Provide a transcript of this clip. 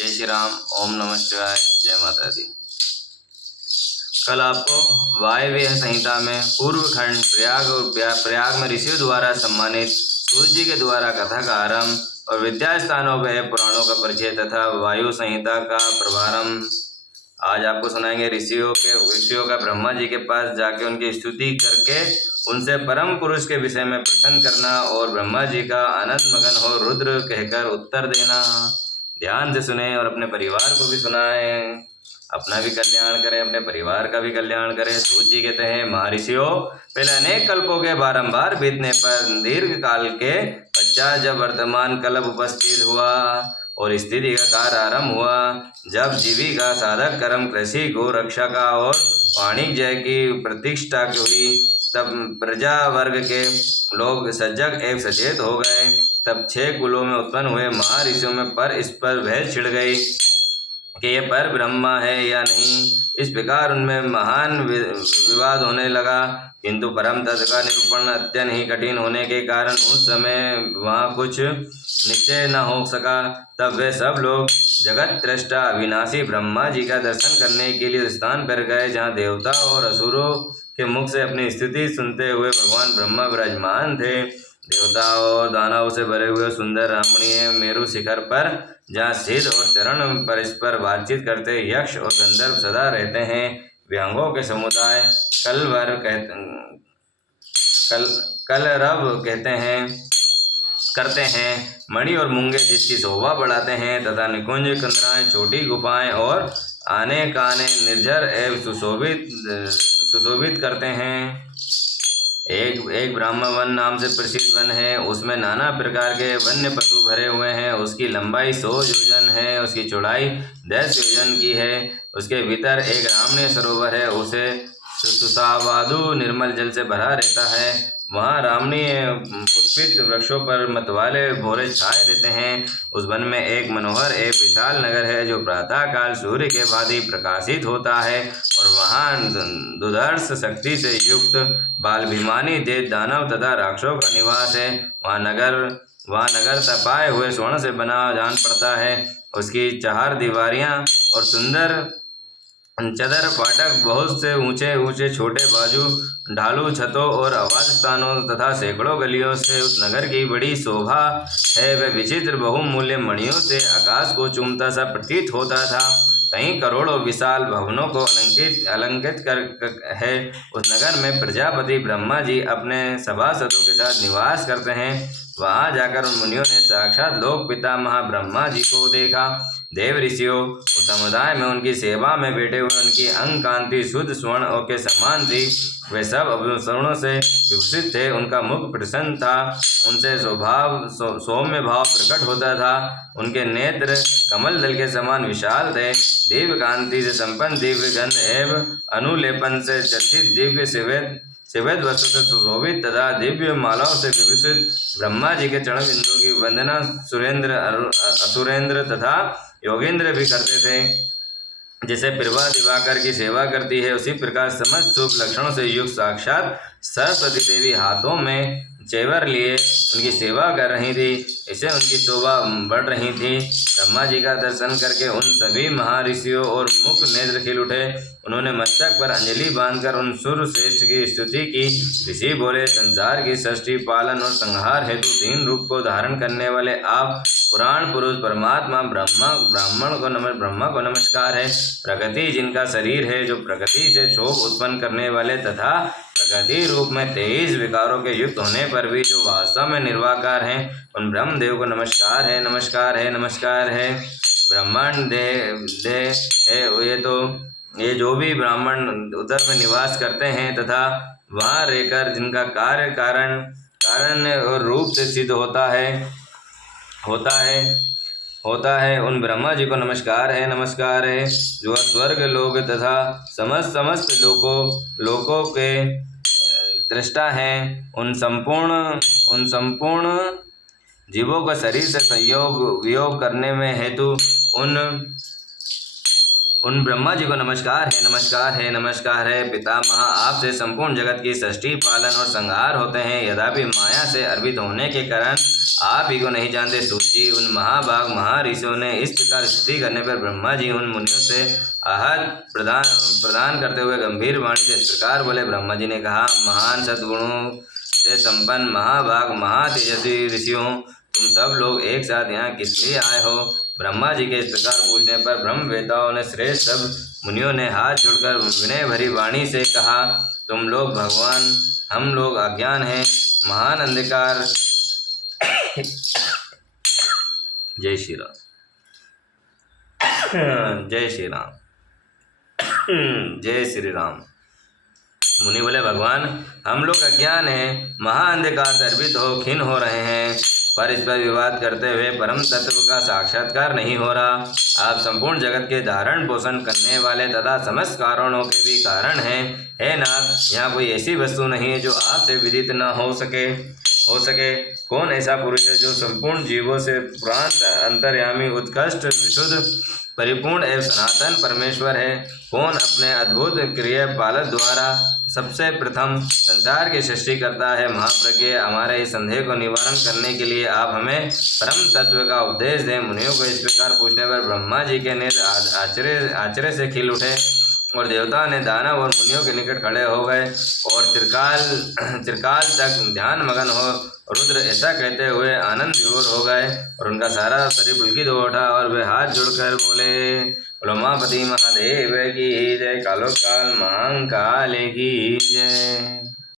जय श्री राम। ओम नमः शिवाय। जय माता दी। कल आपको वायव्य संहिता में पूर्व खंड प्रयाग में ऋषियों द्वारा सम्मानित सूर्य जी के द्वारा कथा का आरंभ और विद्या स्थानों व पुराणों का परिचय तथा वायु संहिता का प्रारंभ आज आपको सुनाएंगे। ऋषियों का ब्रह्मा जी के पास जाके उनकी स्तुति करके उनसे परम पुरुष के विषय में प्रश्न करना और ब्रह्मा जी का आनंद मगन हो रुद्र कहकर उत्तर देना। ध्यान से सुने और अपने परिवार को भी सुनाएं। अपना भी कल्याण करें, अपने परिवार का भी कल्याण करें। सूत जी कहते हैं, महर्षियों, पहले अनेक कल्पों के बारंबार बीतने पर दीर्घ काल के पश्चात जब वर्तमान कल्प उपस्थित हुआ और स्थिति का कार्य आरंभ हुआ, जब जीविका साधक कर्म कृषि गो रक्षा का और वाणिज्य की प्रतिष्ठा हुई, तब प्रजा वर्ग के लोग सजग एवं सचेत हो गए। तब 6 कुलों में उत्पन्न हुए महर्षियों में पर इस पर भय छिड़ गई कि ये पर ब्रह्मा है या नहीं। इस प्रकार उनमें महान विवाद होने लगा, किंतु परम तत्व का निरूपण अत्यंत ही कठिन होने के कारण उस समय वहाँ कुछ निश्चय न हो सका। तब वे सब लोग जगत दृष्टा अविनाशी ब्रह्मा जी का दर्शन करने के लिए स्थान पर गए, जहाँ देवता और असुरों के मुख से अपनी स्थिति सुनते हुए भगवान ब्रह्मा विराजमान थे। देवता और दानवों से भरे हुए सुंदर रमणीय मेरु शिखर पर, जहाँ सिद्ध और चरण परस्पर बातचीत करते यक्ष और गंधर्व सदा रहते हैं, विहंगों के समुदाय कलरव करते हैं, मणि और मूंगे जिसकी शोभा बढ़ाते हैं, तथा निकुंज कंदराएं, छोटी गुफाएं और आने काने निर्जर एवं सुशोभित करते हैं। एक ब्राह्मण वन नाम से प्रसिद्ध वन है, उसमें नाना प्रकार के वन्य पशु भरे हुए हैं। उसकी लंबाई 100 योजन है, उसकी चौड़ाई 10 योजन की है। उसके भीतर एक रमणीय सरोवर है, उसे सुसावादु निर्मल जल से भरा रहता है। वहाँ रमणीय पुष्पित वृक्षों पर मतवाले भोरे छाए रहते हैं। उस वन में एक मनोहर एक विशाल नगर है, जो प्रातः काल सूर्य के भांति प्रकाशित होता है, और वहाँ दुर्धर्ष शक्ति से युक्त बालभिमानी देव दानव तथा राक्षसों का निवास है। वहाँ नगर तपाए हुए स्वर्ण से बना जान पड़ता है। उसकी 4 दीवारियाँ और सुंदर चदर फाटक, बहुत से ऊंचे ऊंचे छोटे बाजू, ढालू छतों और आवाज स्थानों तथा सैकड़ों गलियों से उस नगर की बड़ी शोभा है। वह विचित्र बहुमूल्य मणियों से आकाश को चूमता सा प्रतीत होता था। कई करोड़ों विशाल भवनों को अलंकृत कर है। उस नगर में प्रजापति ब्रह्मा जी अपने सभासदों के साथ निवास करते हैं। वहां जाकर उन मुनियों ने साक्षात लोक पितामह ब्रह्मा जी को देखा। देव ऋषियों उस समुदाय में उनकी सेवा में बैठे हुए उनकी अंग कांति शुद्ध स्वर्ण के समान थी। वे सब अभूषणों से विभूषित थे। उनका मुख प्रसन्न था, उनसे सौम्य भाव प्रकट होता था। उनके नेत्र कमल दल के समान विशाल थे। दिव्य कांति से संपन्न, दिव्य गंध एवं अनुलेपन से चर्चित, दिव्य शिवेद वस्त्र से सुशोभित तथा दिव्य मालाओं से विभूषित ब्रह्मा जी के चरण बिंदु की वंदना असुरेंद्र तथा योगेंद्र भी करते थे। जैसे प्रभा दिवाकर की सेवा करती है, उसी प्रकार समस्त शुभ लक्षणों से युक्त साक्षात सरस्वती देवी हाथों में चेवर लिए उनकी सेवा कर रही थी। इससे उनकी शोभा बढ़ रही थी। ब्रह्मा जी का दर्शन करके उन सभी महर्षियों और मुख नेत्र खिल उठे। उन्होंने मस्तक पर अंजलि बांधकर उन सूर्य श्रेष्ठ की स्तुति की। ऋषि बोले, संसार की सृष्टि, पालन और संहार हेतु 3 रूप को धारण करने वाले आप पुराण पुरुष परमात्मा ब्रह्मा को नमस्कार है। प्रकृति जिनका शरीर है, जो प्रकृति से क्षोभ उत्पन्न करने वाले तथा प्रकृति रूप में 23 विकारों के युक्त होने पर भी जो वास्तव में निर्वाकार हैं, उन ब्रह्मदेव को नमस्कार है, नमस्कार है, नमस्कार है। ब्राह्मण देह है, ये जो भी ब्राह्मण उधर में निवास करते हैं तथा वहाँ रहकर जिनका कार्य कारण और रूप से सिद्ध होता है, उन ब्रह्मा जी को नमस्कार है, नमस्कार है। जो स्वर्ग लोक तथा समस्त लोकों के दृष्टा हैं, उन संपूर्ण जीवों का शरीर से संयोग वियोग करने में हेतु उन ब्रह्मा जी को नमस्कार है, नमस्कार है, नमस्कार है। पितामह, आपसे संपूर्ण जगत की सृष्टि, पालन और संहार होते हैं। यद्यपि माया से अर्पित होने के कारण आप ही को नहीं जानते। सूत जी, उन महाभाग महर्षियों ने इस प्रकार स्तुति करने पर ब्रह्मा जी उन मुनियों से आहत प्रदान करते हुए गंभीर वाणी से इस प्रकार बोले। ब्रह्मा जी ने कहा, महान सद्गुणों से संपन्न महाभाग महातेजस्वी ऋषियों, तुम सब लोग एक साथ यहाँ किस लिए आए हो? ब्रह्मा जी के इस प्रकार पूछने पर ब्रह्मवेताओं ने श्रेष्ठ सब मुनियों ने हाथ जोड़कर विनय भरी वाणी से कहा, तुम लोग भगवान, हम लोग अज्ञान हैं, महान अंधकार। जय श्री राम। जय श्री राम। जय श्री राम। मुनि बोले, भगवान, हम लोग अज्ञान हैं, महाअंधकार से अर्पित हो खिन्न हो रहे हैं, पर इस पर विवाद करते हुए परम तत्व का साक्षात्कार नहीं हो रहा। आप संपूर्ण जगत के धारण पोषण करने वाले तथा समस्त कारणों के भी कारण हैं। हे नाथ, यहाँ कोई ऐसी वस्तु नहीं है जो आपसे विदित न हो सके। कौन ऐसा पुरुष है जो संपूर्ण जीवों से पुरांत अंतर्यामी उत्कृष्ट विशुद्ध परिपूर्ण एवं सनातन परमेश्वर है? कौन अपने अद्भुत क्रिया पालक द्वारा सबसे प्रथम संसार की सृष्टि करता है? महाप्रज्ञ, हमारे इस संदेह को निवारण करने के लिए आप हमें परम तत्व का उपदेश दें। मुनियों को इस प्रकार पूछने पर ब्रह्मा जी के नेत्र आश्चर्य से खिल उठे और देवता ने दानव और मुनियों के निकट खड़े हो गए और चिरकाल तक ध्यान मगन हो रुद्र ऐसा कहते हुए आनंद विभोर हो गए और उनका सारा शरीर पुलकित हो उठा और वे हाथ जोड़कर बोले, उमापति महादेव की जय, कालो काल महाकाल की जय।